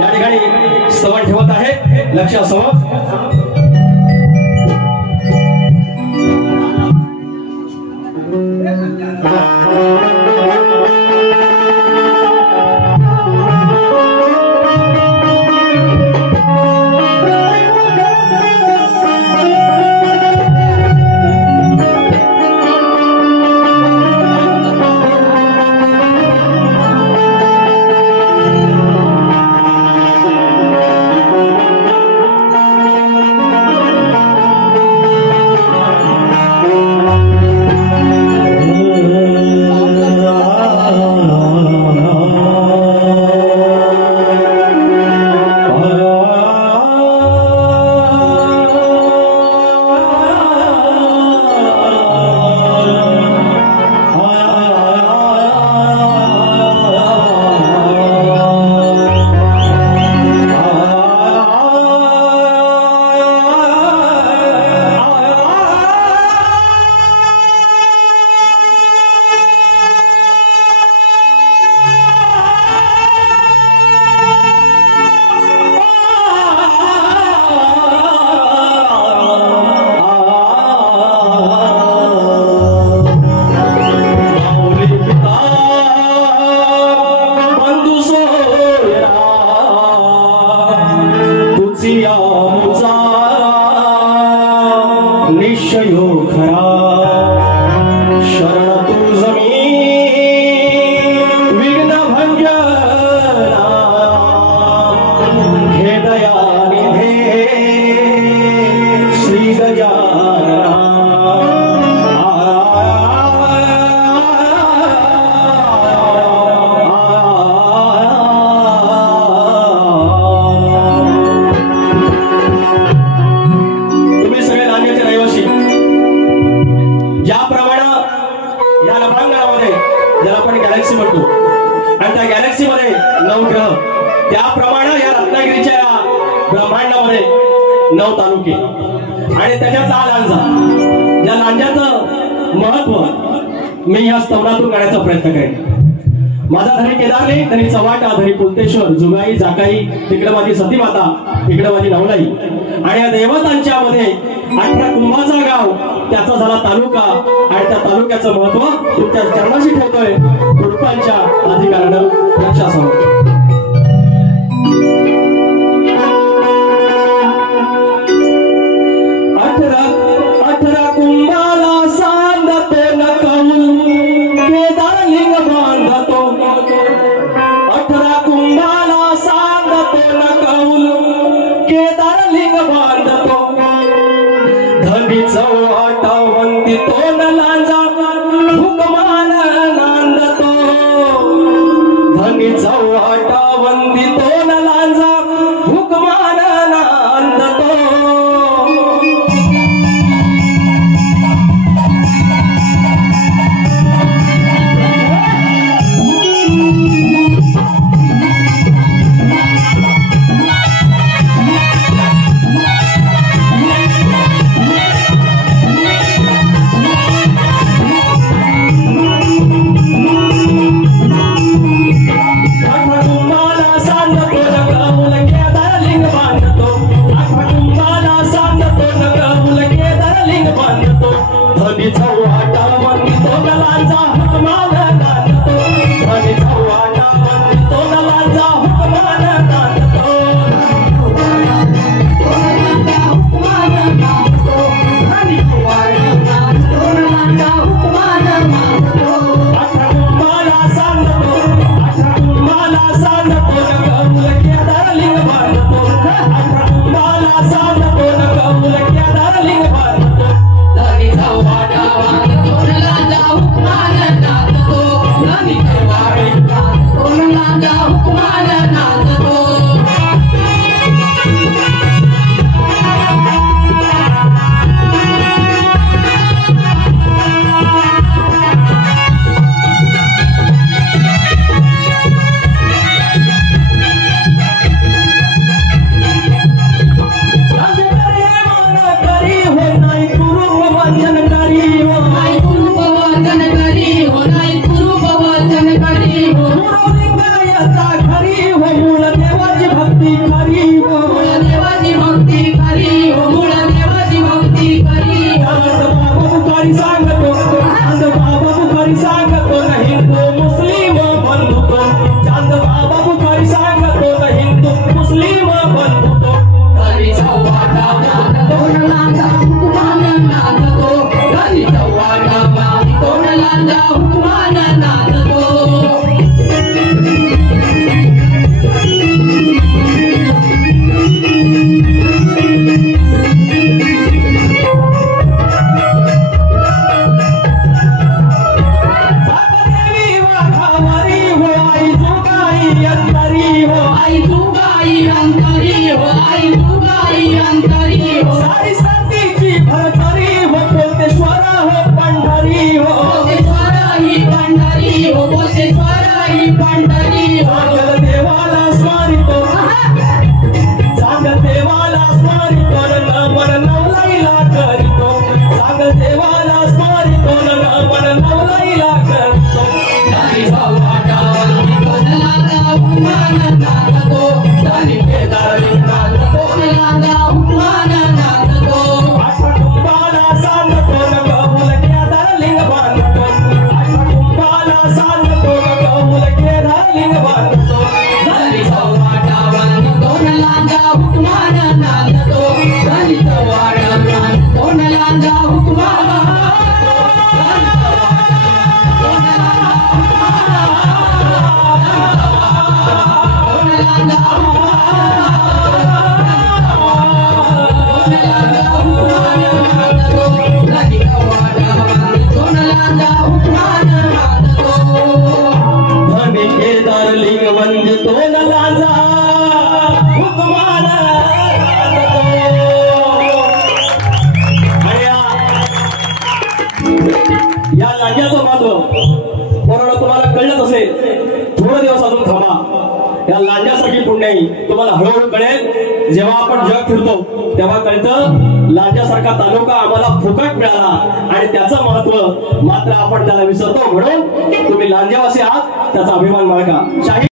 या ठिकाणी स्तवन ठेवत आहेत. लक्ष असावं. निश्चयो खरा शरण तुझ मी विघ्न भंजना हे दयानिधे श्री गजानना गॅलेक्सी म्हणतो आणि त्या गॅलेक्सी मध्ये 9 ग्रह त्याप्रमाणे या रत्नागिरीच्या ब्रह्मांडामध्ये 9 तालुके आणि त्याच्यातला लांजा या लांजाचं महत्व मी या स्तवनातून काढण्याचा प्रयत्न करेन. माझा धरी केदार नाही धरी चव्हाटा धरी कुलतेश्वर जुगाई जाकाई तिकडे माझी सतीमाता तिकडे माझी नवलाई आणि या देवतांच्या मध्ये 18 कुंभाचा गाव त्याचा झाला तालुका आणि त्या तालुक्याचं महत्व तुमच्या चरणाशी ठेवतोय कुडपांच्या अधिकारानं. लक्षात असावं. 18 कुंभाला सांधतो न कौल केदार लिंग बांधतो 18 कुंभाला सांधतो न कौल केदार लिंग बांधतो धनी चव्हाटा वंदितो न लांजा हुकमान नांदतो धनी चव्हाटा वंदितो न लांजा हुकमान नांदतो सांगतो दुगाई अंतरी हो आई दुगाई अंतरी हो सारी संतीची भरतरी हो कोटेश्वर हो पंढरी हो कोटेश्वर ही पंढरी हो कोटेश्वर ही पंढरी हो सांग देवाला स्मरितो सांग देवाला स्मरितो नमन नवलैला करितो सांग देवाला स्मरितो नमन नवलैला करितो दारी सवाटावरती कोणाला उपमान नांदतो दारी केदारी नांदतो कोणाला उपमान नांदतो आठवडूबाला सांगतो न कौल केदार लिंग बांधतो आठवडूबाला सांगतो न कौल केदार लिंग बांधतो दारी सवाटावरती कोणाला उपमान नांदतो दारी सवाटावरती कोणाला उपमान धनी केदार लिंग वंदितो न लाजा हुकमान या लांजाचं महत्व कोणाला तुम्हाला कळलंच असेल थोडे दिवस अजून थांबा या लांजासाठी पुण्याई तुम्हाला हळूहळू कळेल जेव्हा आपण जग फिरतो तेव्हा कळतं लांजासारखा तालुका आम्हाला फुकट मिळाला आणि त्याचं महत्व मात्र आपण त्याला विसरतो म्हणून तुम्ही लांजावासी आहात त्याचा अभिमान बाळगा.